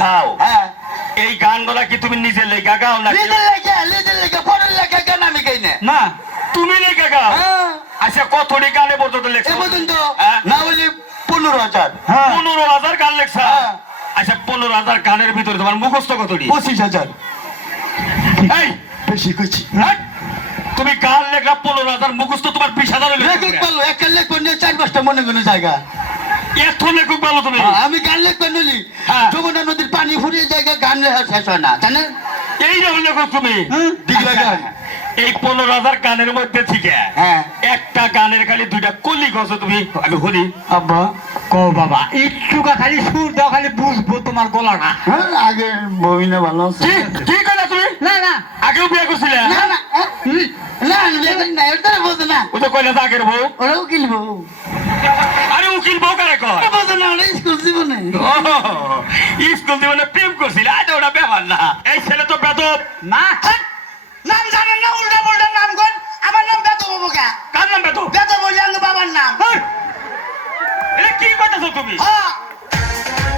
গাও। হ্যাঁ। এই গানগুলা কি তুমি নিজে লেখা গাও না লেগে লিডের লেগে পরের লেগে কেন আমি গাই না। না তুমি লেখা গাও? হ্যাঁ। আচ্ছা কতটি গানে পর্যন্ত লেখছো? পর্যন্ত হ্যাঁ? না বলি পনেরো হাজার। পনেরো হাজার গান লেখছা? হ্যাঁ। আচ্ছা পনেরো হাজার গানের ভিতরে তোমার মুখস্থ কতটি? পঁচিশ হাজার। এই! বেশি হাট! তুমি গান লেখা পনেরো হাজার মুখস্থ তোমার বিশ হাজার লেখক পারল একটা নিয়ে চার পাঁচটা মনে কোনো জায়গা। এত লেখক ভালো তুমি হ্যাঁ, আমি গান লিখতে নলি। হ্যাঁ। যমুনা নদীর পানি ফুরিয়ে জায়গা গান লেখা শেষ হয় না জানেন এই যে লেখক তুমি। দিগলা গান। এই পনেরো হাজার গানের মধ্যে থেকে হ্যাঁ। একটা গানের খালি দুইটা কলি গছো তুমি আমি শুনি। আব্বা কো বাবা একটুকা খালি সুর দাও খালি বুঝব তোমার গলাটা। আগে বমিনা ভালো আছে। কি? কি কইলা তুমি? না না। আগেও বিয়ে করছিলে? না না? না বিয়ে করি না ওটা বোঝে না। ও তো কইলা আগের বউ। ওরাও কিনবো আরে উকিল বউ কারে কয় বোঝে না ওরা স্কুল জীবনে ও, স্কুল জীবনে প্রেম করছিল আজ ওটা ব্যাপার না। এই ছেলে তো বেদব। না নাম জানেন না উল্টা পাল্টা নাম কোন আমার নাম বেত বাবু কে কার নাম বেদব? বেত বলি বাবার নাম। এটা কি কথা তুমি? হ্যাঁ